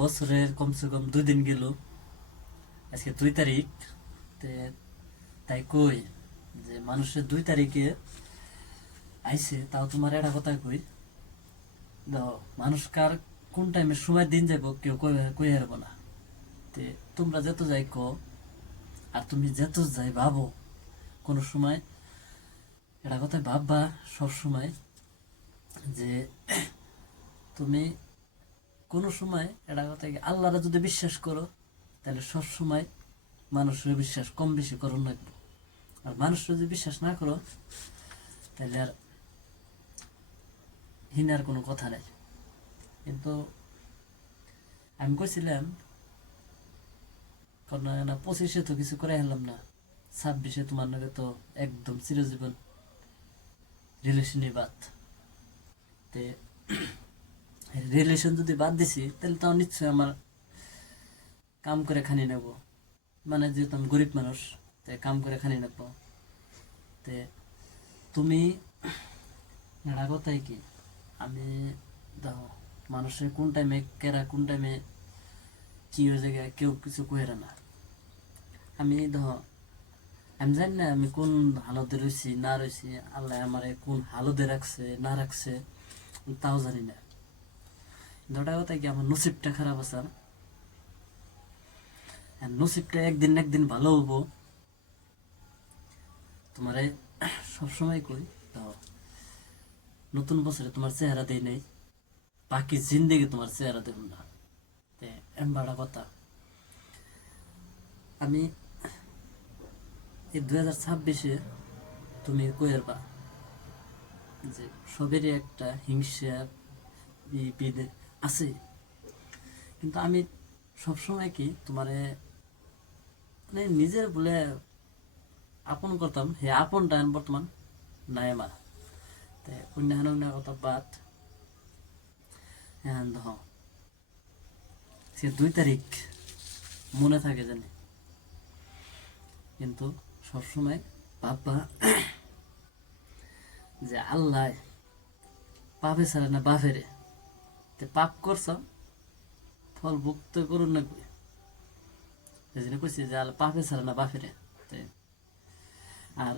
বছরের কমসে কম 2 দিন গেল, আজকে 2 তারিখ। তাই কই যে মানুষের 2 তারিখে আইছে, তাও তোমার একটা কথা কই দাও, মানুষ কার কোন টাইমে সময় দিন যাবো কেউ কই হারবো না। তোমরা যত যাই কো আর তুমি যত যাই ভাবো, কোনো সময় এটা কথা ভাববা সব সময় যে তুমি কোনো সময় এটা কথা আল্লাহরা যদি বিশ্বাস করো, তাহলে সব সময় মানুষের বিশ্বাস কম বেশি করুন লাগবে। আর মানুষ যদি বিশ্বাস না করো, তাহলে আর হিনার কোনো কথা নেই। কিন্তু আমি কইছিলাম না 25-এ তো কিছু করে হেলাম না, 26-এ তোমার নাকি তো একদম চিরজীবন রিলেশনই বাদ। রিলেশন যদি বাদ দিছি, তাহলে তো নিশ্চয়ই আমার কাম করে খানি নেব, মানে যেহেতু আমি গরিব মানুষ, তাই কাম করে খানি নেব। তুমি এটা কথাই কি, আমি দেখো মানুষের কোন টাইমে কেরা কোন টাইমে কি হয়ে যায় কেউ কিছু কইরা না। আমি দেখো আমি জানি না আমি কোন হালতে রয়েছি না রয়েছি, আল্লাহ আমারে কোন হালতে রাখছে না রাখছে তাও জানি না। ওটা কথা কি আমার নসিবটা খারাপ আছে, আর নসিবটা একদিন না একদিন ভালো হবো। তোমারে সবসময় কই দাও, নতুন বছরে তোমার চেহারা দেই নাই, বাকি জিন্দেগি তোমার চেহারা দেব না। এমবাড়া কথা আমি এই 2026-এ তুমি কইরবা যে সবেরই একটা হিংসা বিদে আছে, কিন্তু আমি সবসময় কি তোমারে মানে নিজের বলে আপন করতাম, হে আপনটা বর্তমান নাই আমার। অন্য কথা বাদ। হ্যাঁ সে 2 তারিখ মনে থাকে জানি, কিন্তু সবসময় ভাববা যে আল্লাহ পাপে ছাড়ে না বাপেরে, পাপ করছ ফল ভুক্ত করুন না কই, এই জন্য কইছি যে আল্লাহ পাপে ছাড়ে না বাপেরে। আর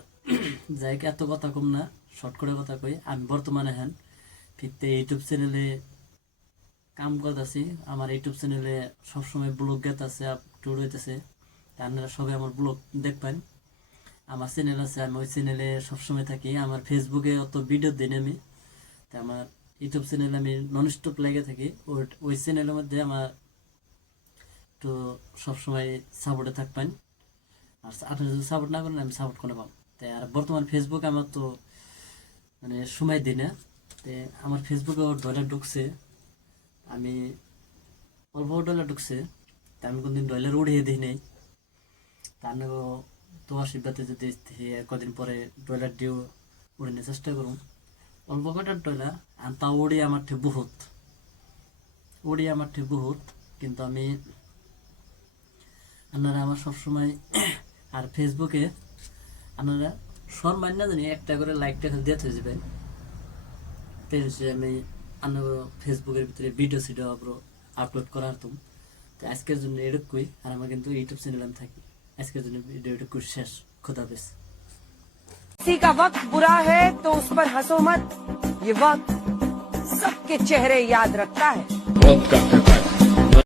যাইকে এত কথা কম না, শর্ট করে কথা কই। আমি বর্তমানে ফিরতে ইউটিউব চ্যানেলে কাম করতেছি। আমার ইউটিউব চ্যানেলে সবসময় ব্লগ গেত আছে, আপলোড হইতেছে, আপনারা সবাই আমার ব্লগ দেখবেন। আমার চ্যানেল আছে, আমি ওই চ্যানেলে সবসময় থাকি। আমার ফেসবুকে অত ভিডিও দিন আমি, আমার ইউটিউব চ্যানেলে আমি নন স্টপ লেগে থাকি। ওই চ্যানেলের মধ্যে আমার তো সবসময় সাপোর্টে থাকবেন। আর আপনারা যদি সাপোর্ট না করেন আমি সাপোর্ট করে পাবো। আর বর্তমান ফেসবুক আমার তো মানে সময় দিই না। আমার ফেসবুকে ডলার ঢুকছে, আমি অল্প ডলার ঢুকছে, আমি কোনদিন ডলার উড়িয়ে দিই নেই। তার তো আশীর্বাদে যদি কদিন পরে ডলার দিয়ে উড়ানোর চেষ্টা করুন। অল্প কটার ডলার আর তা উড়িয়ে আমার ঠিক বহুত, কিন্তু আমি আপনারা আমার সবসময় আর ফেসবুকে আপনারা সম্মান না জানি একটা করে লাইকটা দিয়ে থয়ে যাবেন। আমি আপনার ফেসবুকের ভিতরে ভিডিও আপলোড করা হতাম। আজকের জন্য এটুকুই। আর আমার কিন্তু ইউটিউব চ্যানেল আমি থাকি। আজকের জন্য ভিডিও এটুকু শেষ। खुदाफिज। किसी का वक्त बुरा है तो उस पर हंसो मत, ये वक्त सबके चेहरे याद रखता है।